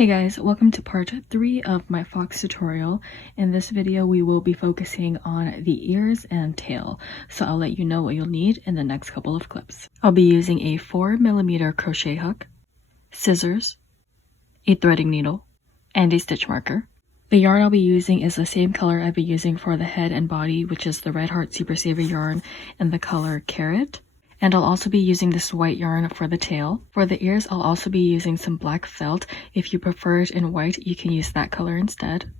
Hey guys, welcome to part 3 of my fox tutorial. In this video we will be focusing on the ears and tail, so I'll let you know what you'll need in the next couple of clips. I'll be using a 4mm crochet hook, scissors, a threading needle, and a stitch marker. The yarn I'll be using is the same color I've been using for the head and body, which is the Red Heart Super Saver yarn in the color Carrot. And I'll also be using this white yarn for the tail. For the ears, I'll also be using some black felt. If you prefer it in white, you can use that color instead.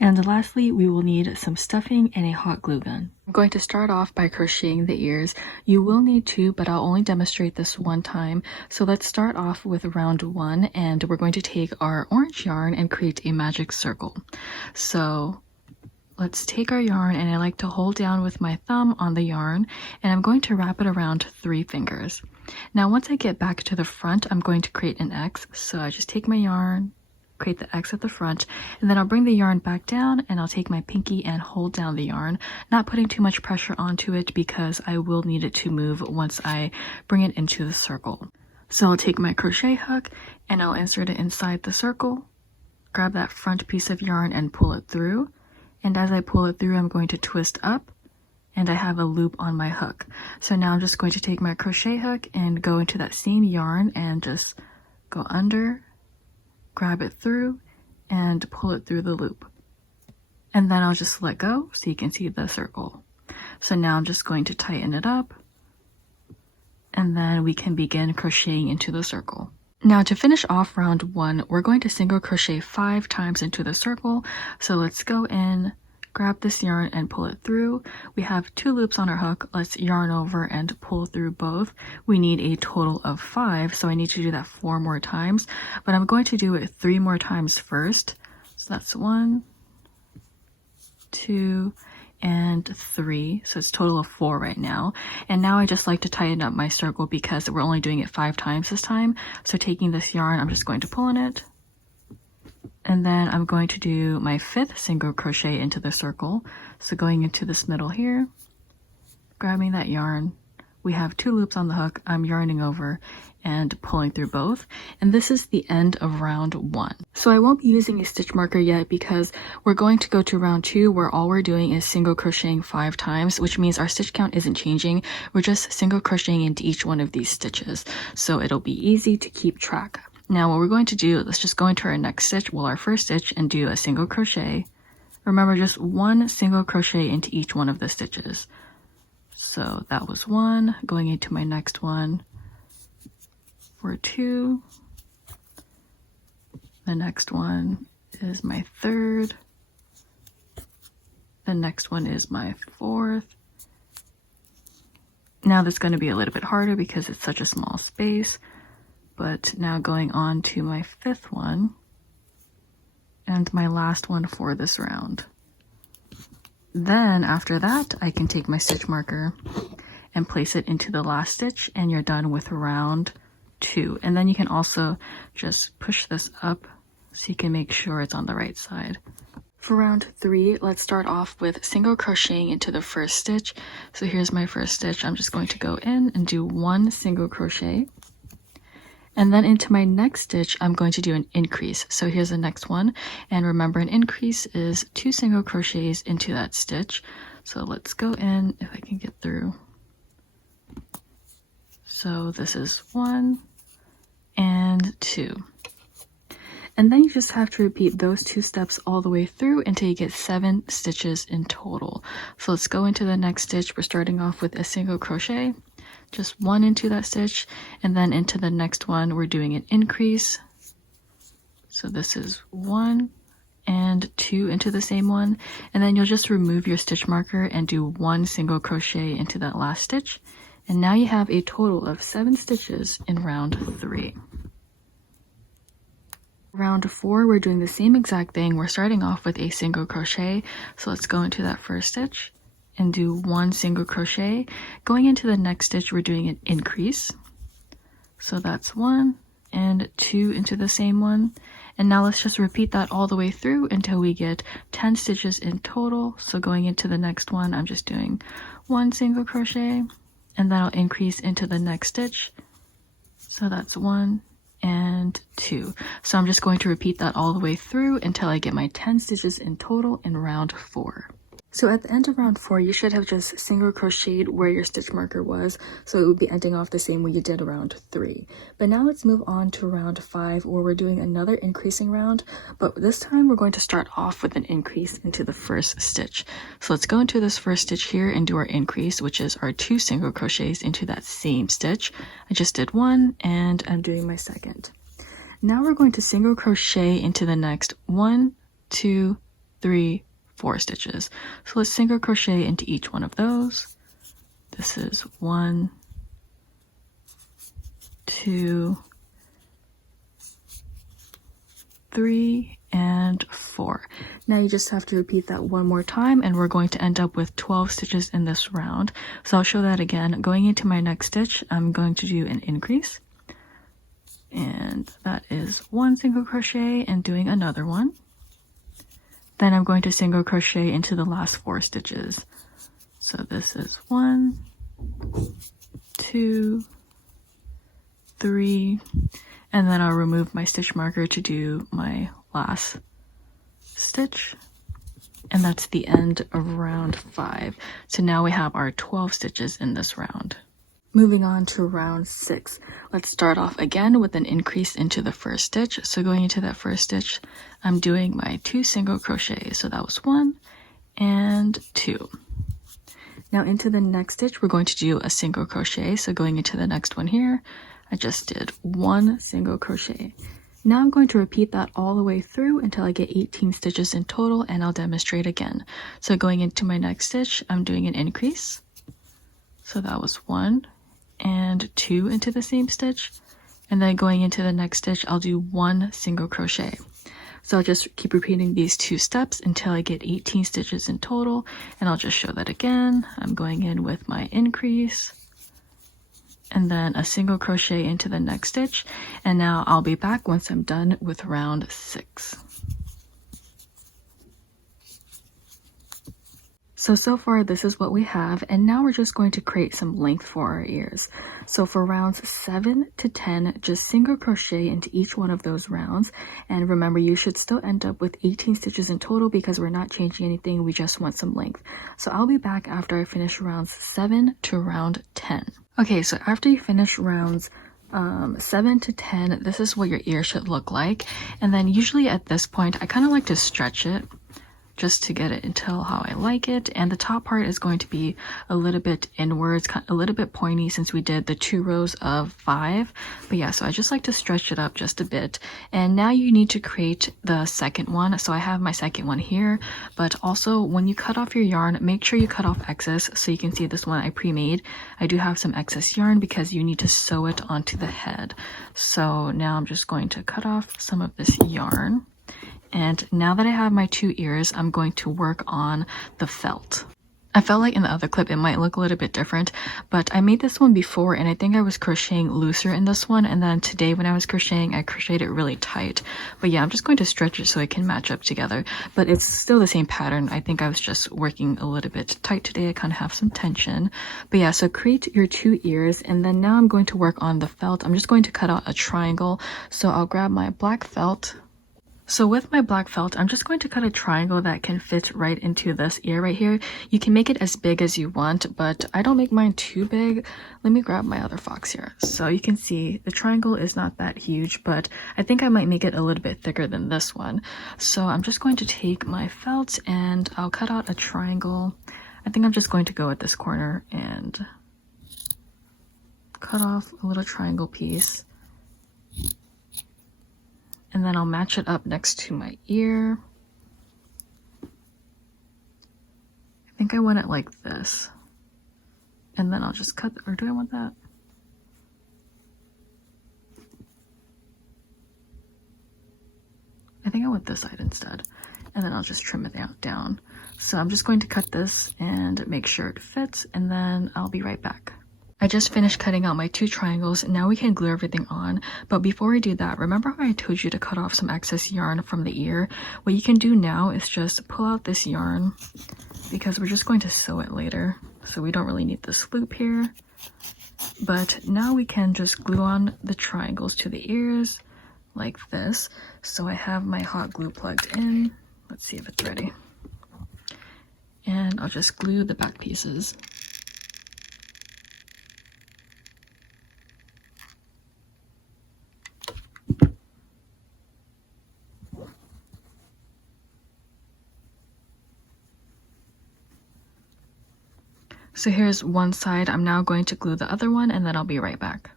And lastly, we will need some stuffing and a hot glue gun. I'm going to start off by crocheting the ears. You will need two, but I'll only demonstrate this one time. So let's start off with round 1, and we're going to take our orange yarn and create a magic circle. So let's take our yarn, and I like to hold down with my thumb on the yarn, and I'm going to wrap it around 3 fingers. Now once I get back to the front, I'm going to create an X. So I just take my yarn, create the X at the front, and then I'll bring the yarn back down, and I'll take my pinky and hold down the yarn, not putting too much pressure onto it because I will need it to move once I bring it into the circle. So I'll take my crochet hook and I'll insert it inside the circle, grab that front piece of yarn and pull it through. And as I pull it through, I'm going to twist up, and I have a loop on my hook. So now I'm just going to take my crochet hook and go into that same yarn and just go under, grab it through, and pull it through the loop. And then I'll just let go so you can see the circle. So now I'm just going to tighten it up, and then we can begin crocheting into the circle. Now to finish off round 1, we're going to single crochet 5 times into the circle. So let's go in, grab this yarn and pull it through. We have 2 loops on our hook. Let's yarn over and pull through both. We need a total of 5, so I need to do that 4 more times, but I'm going to do it 3 more times first. So that's 1, 2, and 3, so it's a total of 4 right now. And now I just like to tighten up my circle because we're only doing it 5 times this time. So taking this yarn, I'm just going to pull on it, and then I'm going to do my 5th single crochet into the circle. So going into this middle here, grabbing that yarn, we have 2 loops on the hook, I'm yarning over and pulling through both, and this is the end of round 1. So I won't be using a stitch marker yet because we're going to go to round 2 where all we're doing is single crocheting 5 times, which means our stitch count isn't changing. We're just single crocheting into each one of these stitches, so it'll be easy to keep track. Now what we're going to do, let's just go into our next stitch, well our first stitch, and do a single crochet. Remember, just 1 single crochet into each one of the stitches. So that was 1, going into my next one for 2. The next one is my 3rd. The next one is my 4th. Now this is going to be a little bit harder because it's such a small space, but now going on to my 5th one and my last one for this round. Then after that, I can take my stitch marker and place it into the last stitch, and you're done with round 2. And then you can also just push this up so you can make sure it's on the right side. For round 3, let's start off with single crocheting into the first stitch. So here's my first stitch. I'm just going to go in and do 1 single crochet. And then into my next stitch, I'm going to do an increase. So here's the next one. And remember, an increase is 2 single crochets into that stitch. So let's go in, if I can get through. So this is 1 and 2. And then you just have to repeat those 2 steps all the way through until you get 7 stitches in total. So let's go into the next stitch. We're starting off with a single crochet. Just 1 into that stitch, and then into the next one we're doing an increase. So this is 1 and 2 into the same one, and then you'll just remove your stitch marker and do 1 single crochet into that last stitch, and now you have a total of 7 stitches in round 3. Round 4, we're doing the same exact thing. We're starting off with a single crochet, so let's go into that first stitch and do 1 single crochet. Going into the next stitch, we're doing an increase. So that's 1 and 2 into the same one. And now let's just repeat that all the way through until we get 10 stitches in total. So going into the next one, I'm just doing 1 single crochet, and then I'll increase into the next stitch. So that's 1 and 2. So I'm just going to repeat that all the way through until I get my 10 stitches in total in round 4. So at the end of round 4, you should have just single crocheted where your stitch marker was, so it would be ending off the same way you did round 3. But now let's move on to round 5, where we're doing another increasing round, but this time we're going to start off with an increase into the first stitch. So let's go into this first stitch here and do our increase, which is our 2 single crochets into that same stitch. I just did 1 and I'm doing my second. Now we're going to single crochet into the next 1, 2, 3, 4 stitches. So let's single crochet into each one of those. This is 1, 2, 3, and 4. Now you just have to repeat that one more time, and we're going to end up with 12 stitches in this round. So I'll show that again. Going into my next stitch, I'm going to do an increase, and that is 1 single crochet and doing another one. Then I'm going to single crochet into the last 4 stitches. So this is 1, 2, 3, and then I'll remove my stitch marker to do my last stitch. And that's the end of round 5. So now we have our 12 stitches in this round. Moving on to round 6, let's start off again with an increase into the first stitch. So going into that first stitch, I'm doing my 2 single crochets. So that was 1 and 2. Now into the next stitch, we're going to do a single crochet. So going into the next one here, I just did 1 single crochet. Now I'm going to repeat that all the way through until I get 18 stitches in total, and I'll demonstrate again. So going into my next stitch, I'm doing an increase. So that was 1 and 2 into the same stitch, and then going into the next stitch I'll do 1 single crochet. So I'll just keep repeating these 2 steps until I get 18 stitches in total, and I'll just show that again. I'm going in with my increase and then a single crochet into the next stitch, and now I'll be back once I'm done with round 6. So far this is what we have, and now we're just going to create some length for our ears. So for rounds 7 to 10, just single crochet into each one of those rounds, and remember you should still end up with 18 stitches in total because we're not changing anything, we just want some length. So I'll be back after I finish rounds 7 to round 10. Okay, so after you finish rounds 7 to 10, this is what your ear should look like, and then usually at this point I kind of like to stretch it just to get it until how I like it. And the top part is going to be a little bit inwards, a little bit pointy since we did the 2 rows of 5. But yeah, so I just like to stretch it up just a bit. And now you need to create the second one. So I have my second one here, but also when you cut off your yarn, make sure you cut off excess. So you can see this one I pre-made. I do have some excess yarn because you need to sew it onto the head. So now I'm just going to cut off some of this yarn. And now that I have my 2 ears, I'm going to work on the felt. I felt like in the other clip it might look a little bit different, but I made this one before and I think I was crocheting looser in this one, and then today when I was crocheting I crocheted it really tight. But yeah, I'm just going to stretch it so it can match up together, but it's still the same pattern. I think I was just working a little bit tight today. I kind of have some tension. But yeah, so create your 2 ears, and then now I'm going to work on the felt. I'm just going to cut out a triangle. So I'll grab my black felt. So with my black felt, I'm just going to cut a triangle that can fit right into this ear right here. You can make it as big as you want, but I don't make mine too big. Let me grab my other fox here. So you can see the triangle is not that huge, but I think I might make it a little bit thicker than this one. So I'm just going to take my felt and I'll cut out a triangle. I think I'm just going to go at this corner and cut off a little triangle piece. And then I'll match it up next to my ear. I think I want it like this. And then I'll just cut, or do I want that? I think I want this side instead. And then I'll just trim it down. So I'm just going to cut this and make sure it fits, and then I'll be right back. I just finished cutting out my 2 triangles, and now we can glue everything on. But before we do that, remember how I told you to cut off some excess yarn from the ear? What you can do now is just pull out this yarn, because we're just going to sew it later. So we don't really need this loop here. But now we can just glue on the triangles to the ears like this. So I have my hot glue plugged in. Let's see if it's ready. And I'll just glue the back pieces. So here's one side. I'm now going to glue the other one and then I'll be right back.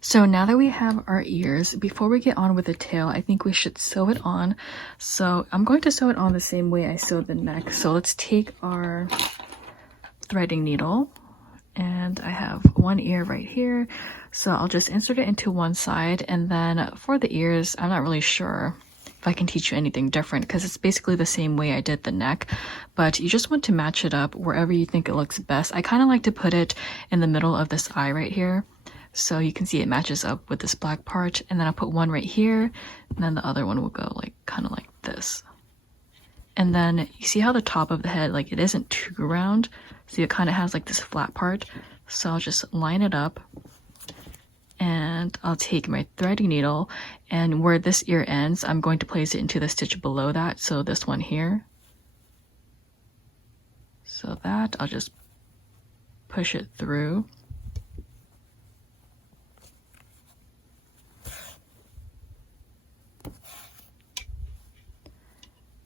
So now that we have our ears, before we get on with the tail, I think we should sew it on. So I'm going to sew it on the same way I sewed the neck. So let's take our threading needle, and I have one ear right here. So I'll just insert it into one side, and then for the ears, I'm not really sure if I can teach you anything different because it's basically the same way I did the neck, but you just want to match it up wherever you think it looks best. I kind of like to put it in the middle of this eye right here. So you can see it matches up with this black part, and then I'll put one right here, and then the other one will go like kind of like this. And then you see how the top of the head, like it isn't too round, so it kind of has like this flat part. So I'll just line it up, and I'll take my threading needle, and where this ear ends, I'm going to place it into the stitch below that. So this one here. So that I'll just push it through.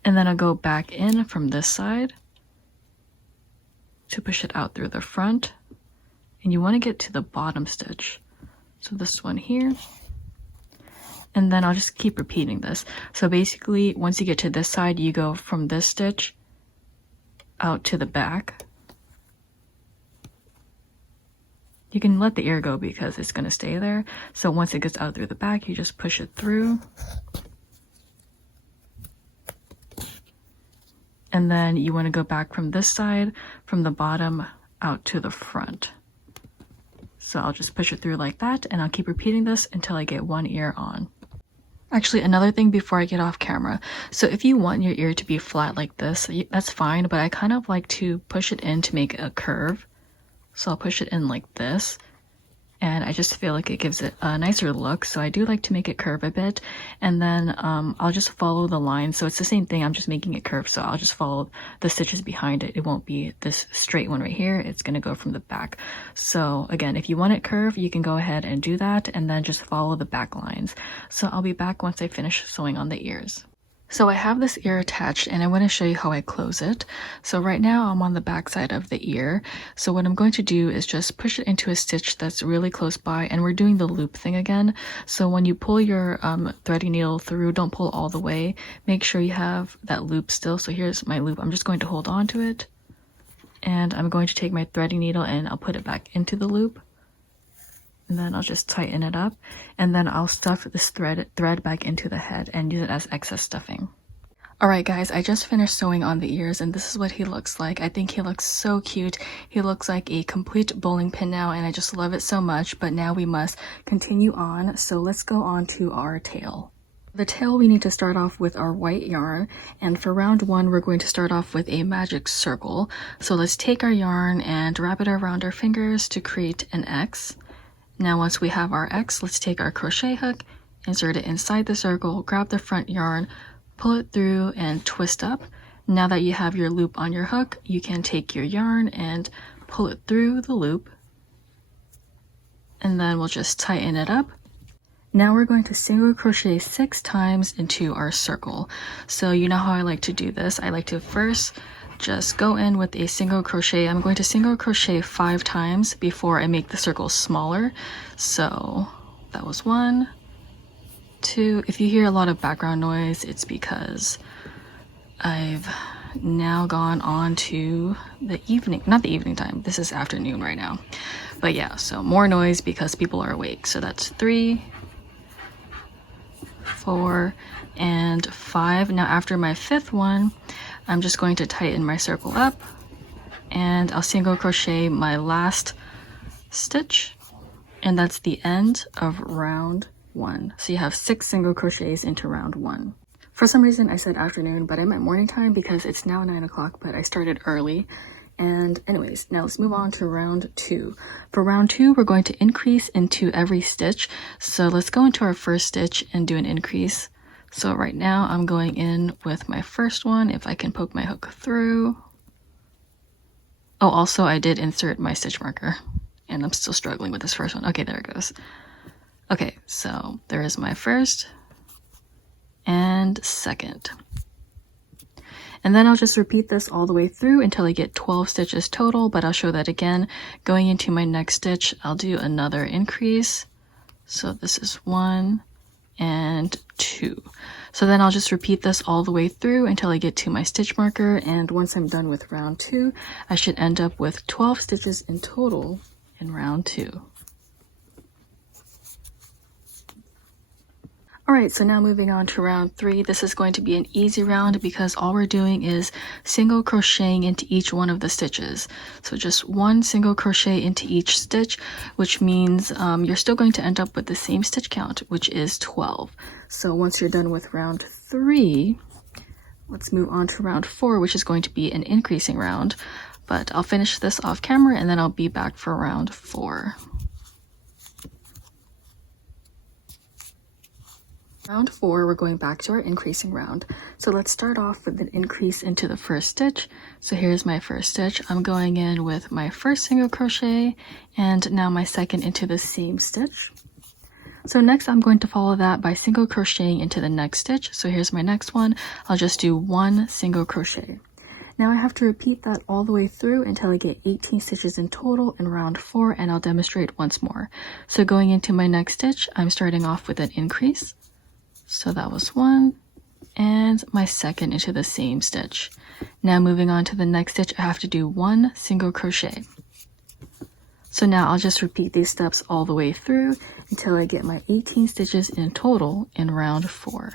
And then I'll go back in from this side to push it out through the front. And you want to get to the bottom stitch. So this one here. And then I'll just keep repeating this. So basically, once you get to this side, you go from this stitch out to the back. You can let the ear go because it's going to stay there. So once it gets out through the back, you just push it through. And then you want to go back from this side, from the bottom out to the front. So I'll just push it through like that, and I'll keep repeating this until I get one ear on. Actually, another thing before I get off camera. So if you want your ear to be flat like this, that's fine, but I kind of like to push it in to make a curve. So I'll push it in like this. And I just feel like it gives it a nicer look, so I do like to make it curve a bit. And then I'll just follow the line. So it's the same thing, I'm just making it curve, so I'll just follow the stitches behind it. It won't be this straight one right here, it's going to go from the back. So again, if you want it curved, you can go ahead and do that, and then just follow the back lines. So I'll be back once I finish sewing on the ears. So I have this ear attached, and I want to show you how I close it. So right now I'm on the back side of the ear. So what I'm going to do is just push it into a stitch that's really close by, and we're doing the loop thing again. So when you pull your threading needle through, don't pull all the way. Make sure you have that loop still. So here's my loop. I'm just going to hold on to it, and I'm going to take my threading needle and I'll put it back into the loop. And then I'll just tighten it up, and then I'll stuff this thread back into the head and use it as excess stuffing. Alright guys, I just finished sewing on the ears, and this is what he looks like. I think he looks so cute. He looks like a complete bowling pin now, and I just love it so much. But now we must continue on, so let's go on to our tail. The tail, we need to start off with our white yarn, and for round one we're going to start off with a magic circle. So let's take our yarn and wrap it around our fingers to create an X. Now once we have our X, let's take our crochet hook, insert it inside the circle, grab the front yarn, pull it through and twist up. Now that you have your loop on your hook, you can take your yarn and pull it through the loop, and then we'll just tighten it up. Now we're going to single crochet 6 times into our circle. So you know how I like to do this. I like to first just go in with a single crochet. I'm going to single crochet 5 times before I make the circle smaller. So that was 1, 2. If you hear a lot of background noise, it's because I've now gone on to the evening, not the evening time, this is afternoon right now. But yeah, so more noise because people are awake. So that's 3, 4, and 5. Now after my 5th one, I'm just going to tighten my circle up, and I'll single crochet my last stitch, and that's the end of round 1. So you have 6 single crochets into round 1. For some reason I said afternoon, but I meant morning time because it's now 9 o'clock, but I started early. And anyways, now let's move on to round 2. For round 2, we're going to increase into every stitch. So let's go into our first stitch and do an increase. So right now I'm going in with my first one, if I can poke my hook through. Oh, also I did insert my stitch marker, and I'm still struggling with this first one. Okay, there it goes. Okay, so there is my first and second. And then I'll just repeat this all the way through until I get 12 stitches total, but I'll show that again. Going into my next stitch, I'll do another increase. So this is 1 and 2. So then I'll just repeat this all the way through until I get to my stitch marker, and once I'm done with round 2, I should end up with 12 stitches in total in round 2. Alright, so now moving on to round 3. This is going to be an easy round because all we're doing is single crocheting into each one of the stitches. So just one single crochet into each stitch, which means you're still going to end up with the same stitch count, which is 12. So once you're done with round 3, let's move on to round 4, which is going to be an increasing round. But I'll finish this off camera and then I'll be back for round 4. Round 4, we're going back to our increasing round. So let's start off with an increase into the first stitch. So here's my first stitch. I'm going in with my first single crochet and now my second into the same stitch. So next I'm going to follow that by single crocheting into the next stitch. So here's my next one. I'll just do one single crochet. Now I have to repeat that all the way through until I get 18 stitches in total in round 4, and I'll demonstrate once more. So going into my next stitch, I'm starting off with an increase. So that was 1 and my second into the same stitch. Now moving on to the next stitch, I have to do one single crochet. So now I'll just repeat these steps all the way through until I get my 18 stitches in total in round 4.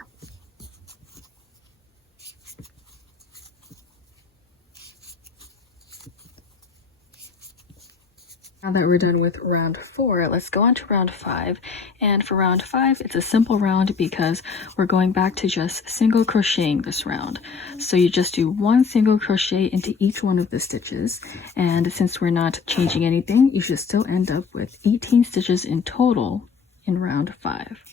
Now that we're done with round 4, let's go on to round 5. And for round 5, it's a simple round because we're going back to just single crocheting this round. So you just do one single crochet into each one of the stitches. And since we're not changing anything, you should still end up with 18 stitches in total in round 5.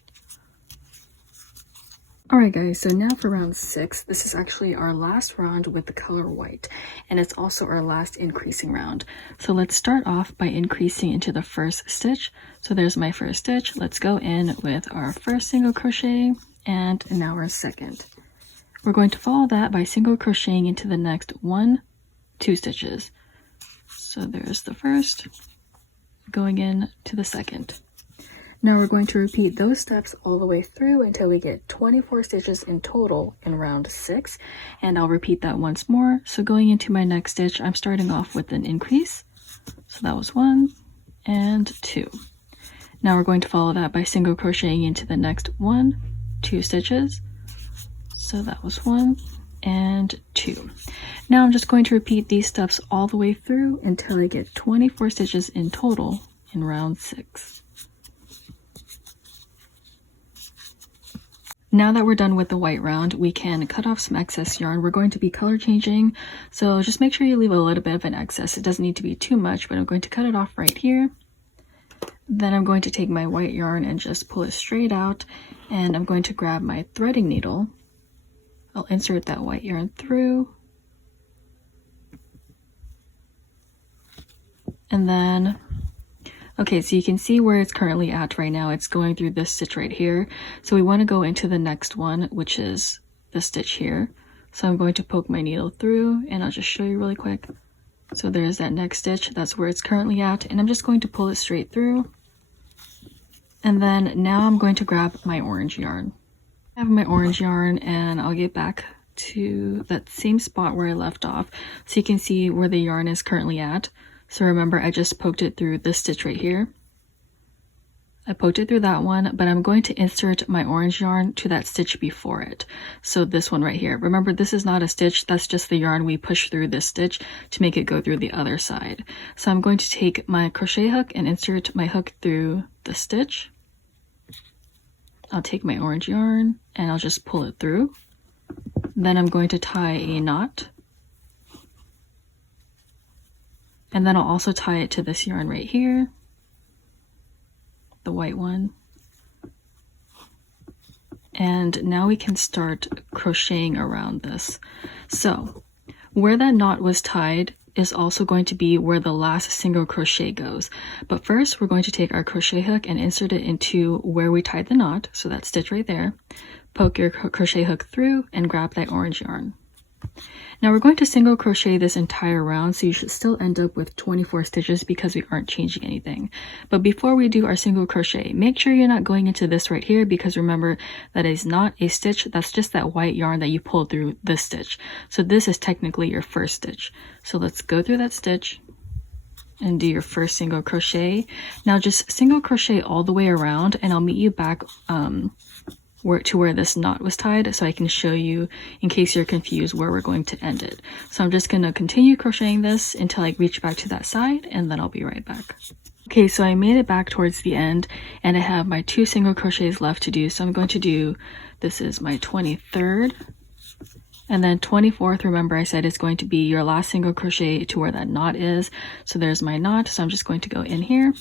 Alright guys, so now for round 6, this is actually our last round with the color white, and it's also our last increasing round. So let's start off by increasing into the first stitch. So there's my first stitch. Let's go in with our first single crochet and now our second. We're going to follow that by single crocheting into the next 1, 2 stitches. So there's the first, going in to the second. Now we're going to repeat those steps all the way through until we get 24 stitches in total in round 6, and I'll repeat that once more. So going into my next stitch, I'm starting off with an increase. So that was 1 and 2. Now we're going to follow that by single crocheting into the next 1, 2 stitches. So that was 1 and 2. Now I'm just going to repeat these steps all the way through until I get 24 stitches in total in round 6. Now that we're done with the white round, we can cut off some excess yarn. We're going to be color changing, so just make sure you leave a little bit of an excess. It doesn't need to be too much, but I'm going to cut it off right here. Then I'm going to take my white yarn and just pull it straight out, and I'm going to grab my threading needle. I'll insert that white yarn through, and then okay, so you can see where it's currently at right now. It's going through this stitch right here. So we want to go into the next one, which is the stitch here. So I'm going to poke my needle through, and I'll just show you really quick. So there's that next stitch. That's where it's currently at. And I'm just going to pull it straight through. And then now I'm going to grab my orange yarn. I have my orange yarn, and I'll get back to that same spot where I left off. So you can see where the yarn is currently at. So remember, I just poked it through this stitch right here. I poked it through that one, but I'm going to insert my orange yarn to that stitch before it. So this one right here. Remember, this is not a stitch, that's just the yarn we push through this stitch to make it go through the other side. So I'm going to take my crochet hook and insert my hook through the stitch. I'll take my orange yarn and I'll just pull it through. Then I'm going to tie a knot. And then I'll also tie it to this yarn right here, the white one. And now we can start crocheting around this. So where that knot was tied is also going to be where the last single crochet goes. But first we're going to take our crochet hook and insert it into where we tied the knot, so that stitch right there. Poke your crochet hook through and grab that orange yarn. Now we're going to single crochet this entire round, so you should still end up with 24 stitches because we aren't changing anything. But before we do our single crochet, make sure you're not going into this right here, because remember that is not a stitch, that's just that white yarn that you pulled through this stitch. So this is technically your first stitch. So let's go through that stitch and do your first single crochet. Now just single crochet all the way around, and I'll meet you back to where this knot was tied, so I can show you in case you're confused where we're going to end it. So I'm just going to continue crocheting this until I reach back to that side, and then I'll be right back. Okay, so I made it back towards the end, and I have my 2 single crochets left to do. So I'm going to do, this is my 23rd, and then 24th, remember I said it's going to be your last single crochet to where that knot is. So there's my knot, so I'm just going to go in here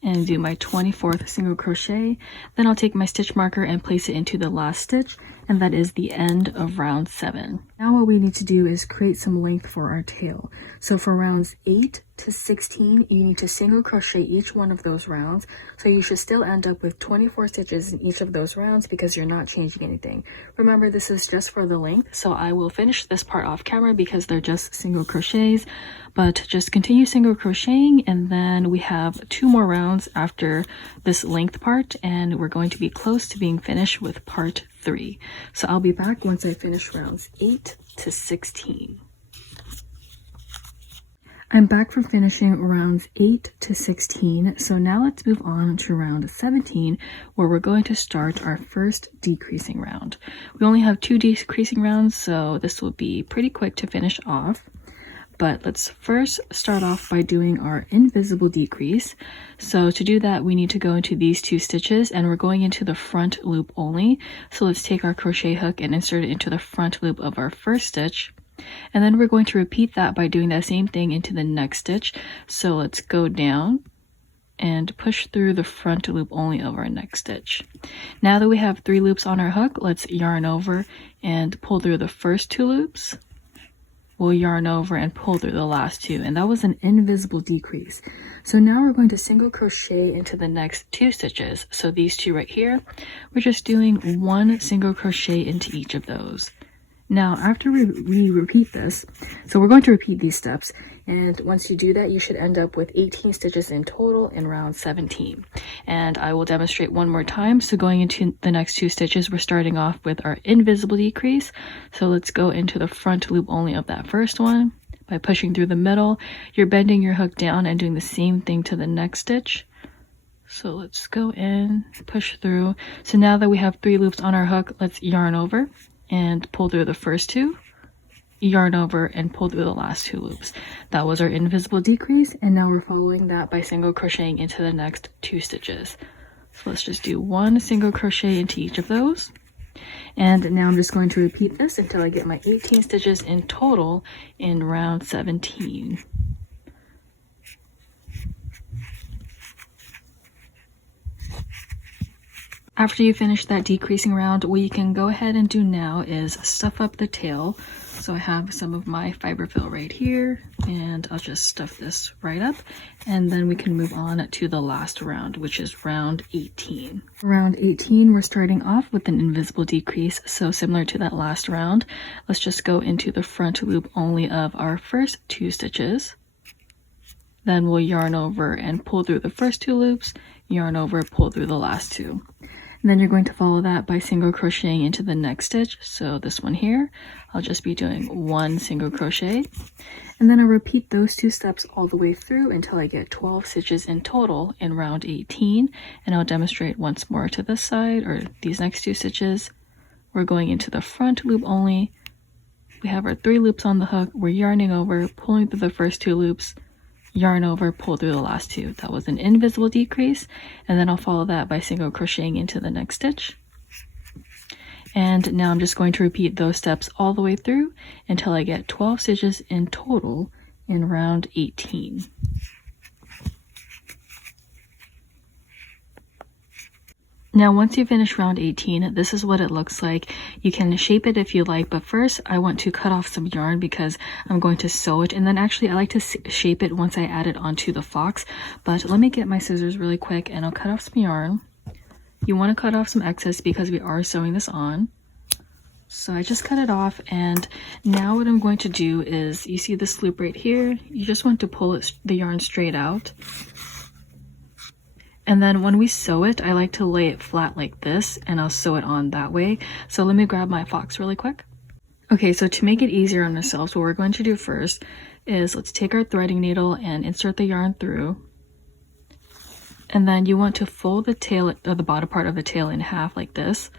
and do my 24th single crochet. Then I'll take my stitch marker and place it into the last stitch, and that is the end of round 7. Now what we need to do is create some length for our tail. So for rounds 8 to 16, you need to single crochet each one of those rounds. So you should still end up with 24 stitches in each of those rounds because you're not changing anything. Remember, this is just for the length, so I will finish this part off camera because they're just single crochets, but just continue single crocheting, and then we have 2 more rounds after this length part, and we're going to be close to being finished with part 3. So I'll be back once I finish rounds 8 to 16. I'm back from finishing rounds 8 to 16, so now let's move on to round 17, where we're going to start our first decreasing round. We only have 2 decreasing rounds, so this will be pretty quick to finish off. But let's first start off by doing our invisible decrease. So to do that, we need to go into these 2 stitches, and we're going into the front loop only. So let's take our crochet hook and insert it into the front loop of our first stitch. And then we're going to repeat that by doing that same thing into the next stitch. So let's go down and push through the front loop only of our next stitch. Now that we have 3 loops on our hook, let's yarn over and pull through the first 2 loops. We'll yarn over and pull through the last 2, and that was an invisible decrease. So now we're going to single crochet into the next 2 stitches. So these 2 right here, we're just doing 1 single crochet into each of those. Now after we repeat this, so we're going to repeat these steps, and once you do that, you should end up with 18 stitches in total in round 17. And I will demonstrate one more time. So going into the next 2 stitches, we're starting off with our invisible decrease. So let's go into the front loop only of that first one by pushing through the middle. You're bending your hook down and doing the same thing to the next stitch. So let's go in, push through. So now that we have 3 loops on our hook, let's yarn over and pull through the first 2, yarn over and pull through the last 2 loops. That was our invisible decrease, and now we're following that by single crocheting into the next 2 stitches. So let's just do 1 single crochet into each of those, and now I'm just going to repeat this until I get my 18 stitches in total in round 17. After you finish that decreasing round, what you can go ahead and do now is stuff up the tail. So I have some of my fiber fill right here, and I'll just stuff this right up, and then we can move on to the last round, which is round 18. Round 18, we're starting off with an invisible decrease, so similar to that last round. Let's just go into the front loop only of our first 2 stitches. Then we'll yarn over and pull through the first 2 loops, yarn over, pull through the last 2. And then you're going to follow that by single crocheting into the next stitch. So this one here, I'll just be doing 1 single crochet, and then I'll repeat those 2 steps all the way through until I get 12 stitches in total in round 18. And I'll demonstrate once more to this side, or these next 2 stitches. We're going into the front loop only. We have our 3 loops on the hook. We're yarning over, pulling through the first 2 loops, yarn over, pull through the last 2. That was an invisible decrease, and then I'll follow that by single crocheting into the next stitch. And now I'm just going to repeat those steps all the way through until I get 12 stitches in total in round 18. Now, once you finish round 18, this is what it looks like. You can shape it if you like, but first I want to cut off some yarn because I'm going to sew it. And then actually I like to shape it once I add it onto the fox. But let me get my scissors really quick and I'll cut off some yarn. You want to cut off some excess because we are sewing this on. So I just cut it off, and now what I'm going to do is, you see this loop right here? You just want to pull the yarn straight out. And then when we sew it, I like to lay it flat like this, and I'll sew it on that way. So let me grab my fox really quick. Okay, so to make it easier on ourselves, what we're going to do first is let's take our threading needle and insert the yarn through. And then you want to fold the tail, or the bottom part of the tail, in half like this.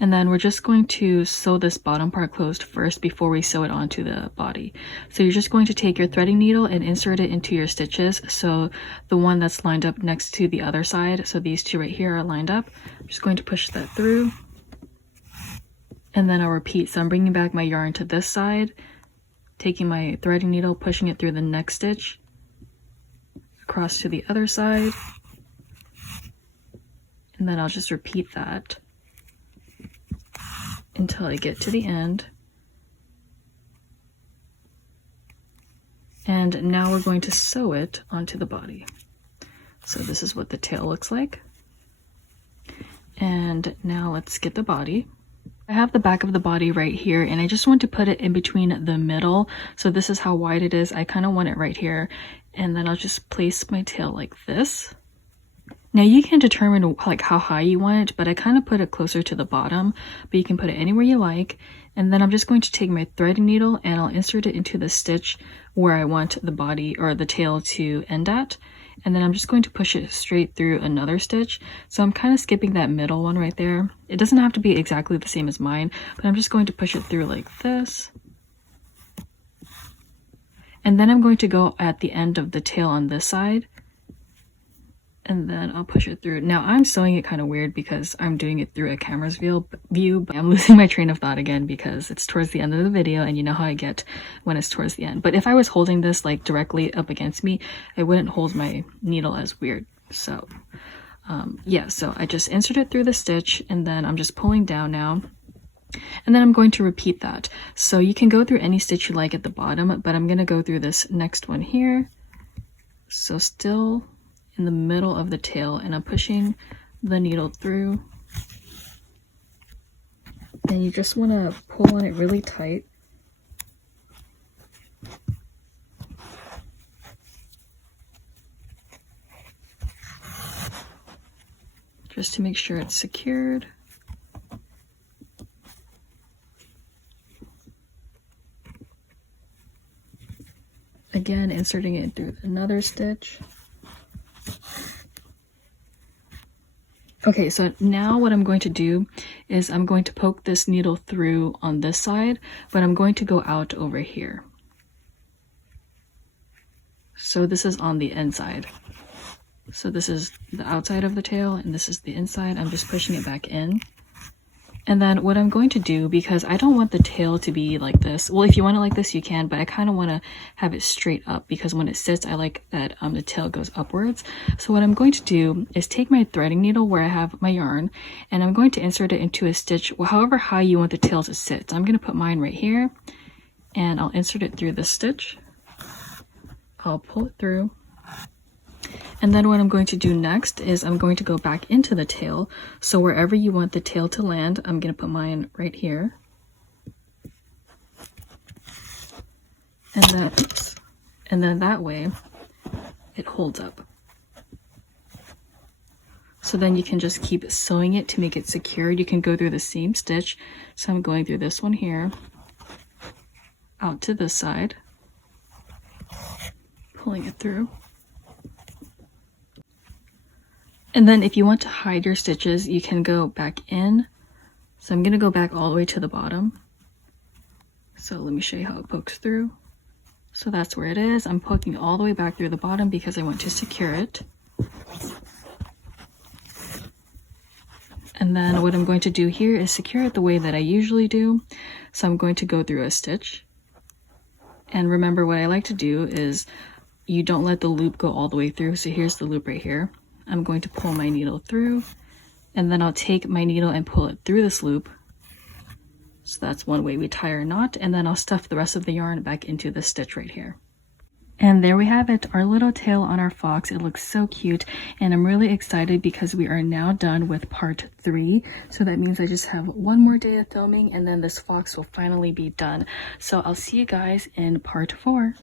And then we're just going to sew this bottom part closed first before we sew it onto the body. So you're just going to take your threading needle and insert it into your stitches. So the one that's lined up next to the other side, so these two right here are lined up. I'm just going to push that through. And then I'll repeat. So I'm bringing back my yarn to this side, taking my threading needle, pushing it through the next stitch, across to the other side. And then I'll just repeat that until I get to the end. And now we're going to sew it onto the body. So this is what the tail looks like. And now let's get the body. I have the back of the body right here, and I just want to put it in between the middle. So this is how wide it is. I kind of want it right here. And then I'll just place my tail like this. Now you can determine like how high you want it, but I kind of put it closer to the bottom, but you can put it anywhere you like. And then I'm just going to take my threading needle and I'll insert it into the stitch where I want the body or the tail to end at. And then I'm just going to push it straight through another stitch. So I'm kind of skipping that middle one right there. It doesn't have to be exactly the same as mine, but I'm just going to push it through like this. And then I'm going to go at the end of the tail on this side. And then I'll push it through. Now I'm sewing it kind of weird because I'm doing it through a camera's view, but I'm losing my train of thought again because it's towards the end of the video and you know how I get when it's towards the end. But if I was holding this like directly up against me, I wouldn't hold my needle as weird. So yeah, so I just insert it through the stitch and then I'm just pulling down now. And then I'm going to repeat that. So you can go through any stitch you like at the bottom, but I'm going to go through this next one here. So still in the middle of the tail, and I'm pushing the needle through. And you just want to pull on it really tight. Just to make sure it's secured. Again, inserting it through another stitch. Okay, so now what I'm going to do is I'm going to poke this needle through on this side, but I'm going to go out over here. So this is on the inside. So this is the outside of the tail and this is the inside. I'm just pushing it back in. And then what I'm going to do, because I don't want the tail to be like this. Well, if you want it like this, you can, but I kind of want to have it straight up because when it sits, I like that the tail goes upwards. So what I'm going to do is take my threading needle where I have my yarn, and I'm going to insert it into a stitch, however high you want the tail to sit. So I'm going to put mine right here, and I'll insert it through this stitch. I'll pull it through. And then what I'm going to do next is I'm going to go back into the tail. So wherever you want the tail to land, I'm going to put mine right here. And then that way it holds up. So then you can just keep sewing it to make it secured. You can go through the same stitch. So I'm going through this one here, out to this side, pulling it through. And then if you want to hide your stitches, you can go back in. So I'm going to go back all the way to the bottom. So let me show you how it pokes through. So that's where it is. I'm poking all the way back through the bottom because I want to secure it. And then what I'm going to do here is secure it the way that I usually do. So I'm going to go through a stitch And remember, what I like to do is you don't let the loop go all the way through. So here's the loop right here. I'm going to pull my needle through, and then I'll take my needle and pull it through this loop. So that's one way we tie our knot, and then I'll stuff the rest of the yarn back into the stitch right here. And there we have it, our little tail on our fox. It looks so cute, and I'm really excited because we are now done with part 3. So that means I just have one more day of filming, and then this fox will finally be done. So I'll see you guys in part 4.